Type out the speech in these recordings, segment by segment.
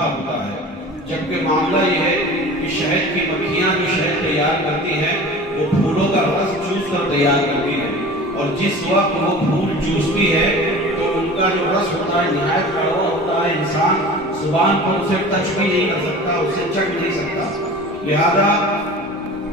میٹھا ہوتا ہے، جبکہ معاملہ یہ ہے کہ شہد کی مکھیاں جو شہد تیار کرتی ہیں وہ پھولوں کا رس چوس کر تیار کرتی ہیں، اور جس وقت وہ پھول چوستی ہے تو ان کا جو رس ہوتا ہے نہایت کڑوا ہوتا ہے، انسان زبان پر اسے ٹچ بھی نہیں کر سکتا، اسے چکھ نہیں سکتا۔ لہذا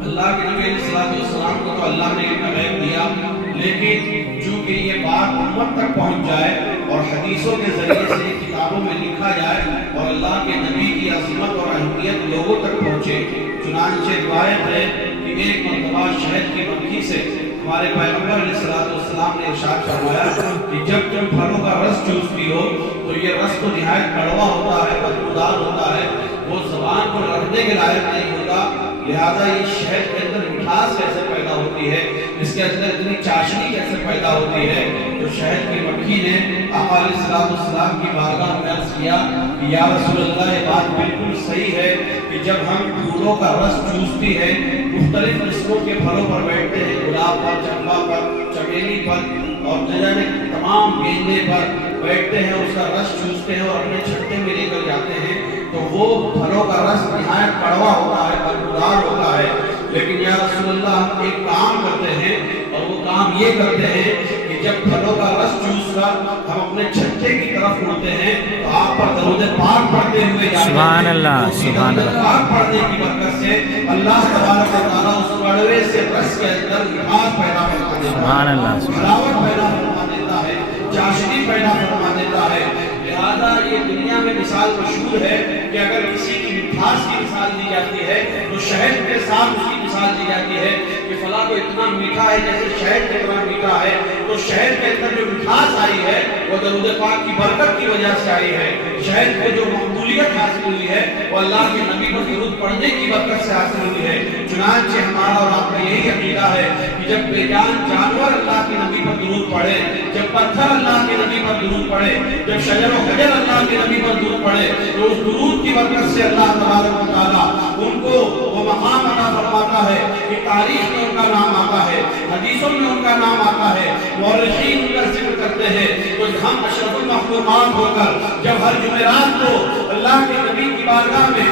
اللہ کے نبی علیہ السلام کو تو اللہ نے علم غیب دیا، لیکن چونکہ یہ بات امت تک پہنچ جائے اور حدیثوں کے ذریعے سے کتابوں میں لکھا جائے اور اللہ کے نبی کی عظمت اور اہمیت لوگوں تک پہنچے، چنانچہ روایت ہے کہ ایک مرتبہ شہد کی مکھی سے ہمارے پیغمبر علیہ السلام نے ارشاد فرمایا کہ جب تم پھلوں کا رس چوستی ہو تو یہ رس تو نہایت کڑوا ہوتا ہے، بدبودار ہوتا ہے، وہ زبان کو رکھنے کے لائق نہیں ہوتا، لہذا یہ شہد کے اندر مٹھاس کیسے پیدا ہوتی ہے، اس کے اندر اتنی چاشنی کیسے پیدا ہوتی ہے۔ تو شہد کی مکھی نے آقا علیہ السلام کی بارگاہ میں عرض کیا کہ یا رسول اللہ یہ بات بالکل صحیح ہے کہ جب ہم پھولوں کا رس چوستی ہے، مختلف قسموں کے پھلوں پر بیٹھتے ہیں، گلاب پر، چمبا پر، چمیلی پر اور جانے تمام گیندے پر بیٹھتے ہیں، اس کا رس چوستے ہیں اور اپنے چھٹے میں لے کر جاتے ہیں، تو وہ پھلوں کا رس نہایت کڑوا ہوتا ہے، بدبودار ہوتا ہے، لیکن یا رسول اللہ ہم ایک کام کرتے ہیں اور وہ کام یہ کرتے ہیں کہ جب پھلوں کا رس چوس کر ہم اپنے چھٹے کی طرف اڑتے ہیں تو آپ پر درود پاک پڑھتے ہوئے جاتے ہیں، سبحان اللہ، سبحان اللہ، پاک پڑھنے کی برکت سے اللہ تبارک و تعالیٰ اس کڑوے سے رس کے اندر مٹھاس پیدا فرما دیتا ہے، سبحان اللہ، حلاوت پیدا فرما دیتا ہے، چاشنی پیدا فرما دیتا ہے۔ لہذا یہ دنیا میں مثال مشہور ہے کہ اگر کسی کی مٹھاس کی مثال دی جاتی ہے تو شہد کے ساتھ اس کی مثال دی جاتی ہے کہ فلاں تو اتنا میٹھا ہے جیسے شہد کتنا میٹھا ہے، تو شہد کے اندر جو مٹھاس آئی ہے وہ درود پاک کی برکت کی وجہ سے آئی ہے، شہد کو جو مقبولیت حاصل ہوئی ہے وہ اللہ کے نبی پر درود پڑھنے کی برکت سے حاصل ہوئی ہے۔ چنانچہ ہمارا اور آپ کا یہی عقیدہ ہے کہ جب بے جان جانور اللہ کے نبی پر درود پڑھے، جب پتھر اللہ کے نبی پر درود پڑھے، جب شجر و حجر اللہ کے نبی پر درود پڑھے، تو اس درود کی برکت سے اللہ تبارک و تعالیٰ ان کو وہ مقام عطا فرماتا ہے کہ تاریخ میں ان کا نام آتا ہے، حدیثوں میں ان کا نام آتا ہے، مورخین ان کا ذکر کرتے ہیں، تو ہم اشرف المخلوقات ہو کر جب ہر جمعرات کو اللہ کے نبی کی بارگاہ میں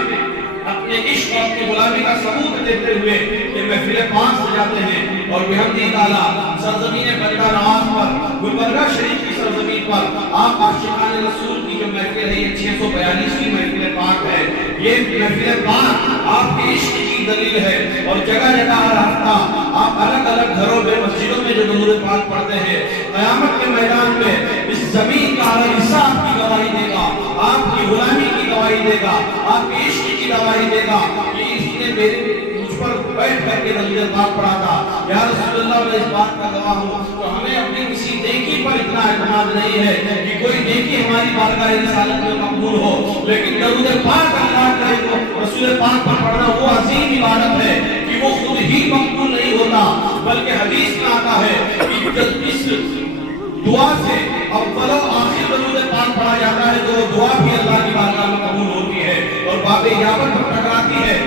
اپنے عشق اور اپنی غلامی کا ثبوت دیتے ہوئے کہ محفل پاک سجاتے ہیں اور بحمدہ تعالیٰ سرزمین بندہ نواز پر، گلبرگہ شریف کی سرزمین پر آپ عاشقان رسول کی جو محفل ہے یہ 642ویں محفل پاک ہے، یہ محفل پاک آپ کے عشق کی دلیل ہے، اور جگہ جگہ ہر ہفتہ آپ الگ الگ گھروں میں مسجدوں میں جو درود پاک پڑھتے ہیں، قیامت کے میدان میں اس زمین کا ہر حصہ آپ کی گواہی دے گا، آپ کی غلامی کی گواہی دے گا، آپ کے عشق کی گواہی دے گا کہ اس نے مجھ پر بیٹھ کر کے درود پاک پڑھا تھا۔ یا رسول اللہ میں اس بات کا گواہ ہوں، تو ہمیں اپنی کسی نیکی پر اتنا اعتماد نہیں ہے کہ کوئی نیکی ہماری بارگاہ رسالت میں مقبول ہو، لیکن درود پاک اللہ کرے تو رسول پاک پر پڑھنا وہ عظیم عبادت ہے کہ وہ خود ہی مقبول نہیں ہوتا، بلکہ حدیث میں آتا ہے کہ اس دعا سے اول و آخر درود پاک پڑھا جاتا ہے تو وہ دعا بھی اللہ کی بارگاہ میں قبول ہوتی ہے اور باب اجابت پر ٹکراتی ہے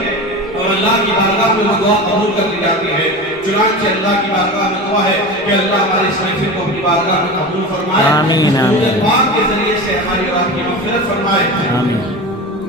اور اللہ کی بارگاہ میں وہ دعا قبول کر لی جاتی ہے۔ چنانچہ اللہ کی بارگاہ میں دعا ہے کہ اللہ ہمارے اس محفل کو اپنی بارگاہ میں قبول فرمائے، آمین، آمین، درود پاک کے ذریعے سے ہماری اور آپ کی مغفرت فرمائے، آمین،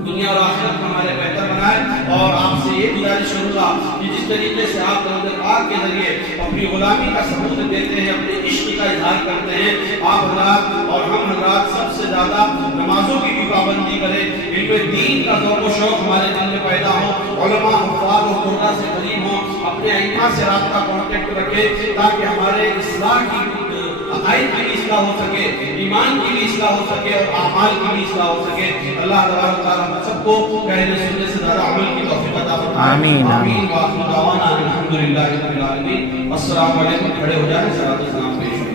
دنیا اور آخرت میں ہمارے بہتر بنائے۔ اور آپ سے یہ گزارش کروں گا کہ جس طریقے سے آپ درود پاک کے ذریعے اپنی غلامی کا ثبوت دیتے ہیں، اپنے عشق کا اظہار کرتے ہیں، آپ حضرات اور ہم حضرات سب سے زیادہ نمازوں کی بھی پابندی کریں، ان میں دین کا ذوق و شوق ہمارے دل میں پیدا ہو، علماء حفاظ و قرآن سے قریب ہوں، اپنے ائمہ سے رابطہ کانٹیکٹ رکھیں تاکہ ہمارے اصلاح کی عقائد کی بھی اصلاح ہو سکے، ایمان کی بھی اصلاح ہو سکے اور اعمال کی بھی اصلاح ہو سکے۔ اللہ تبارک و تعالیٰ ہم سب کو کہنے سننے سے زیادہ عمل کی توفیق عطا فرمائے۔ آمین، آمین۔ وآخر دعوانا الحمدللہ رب العالمین۔ السلام علیکم۔ کھڑے ہو جائیں، صلاۃ و سلام پیش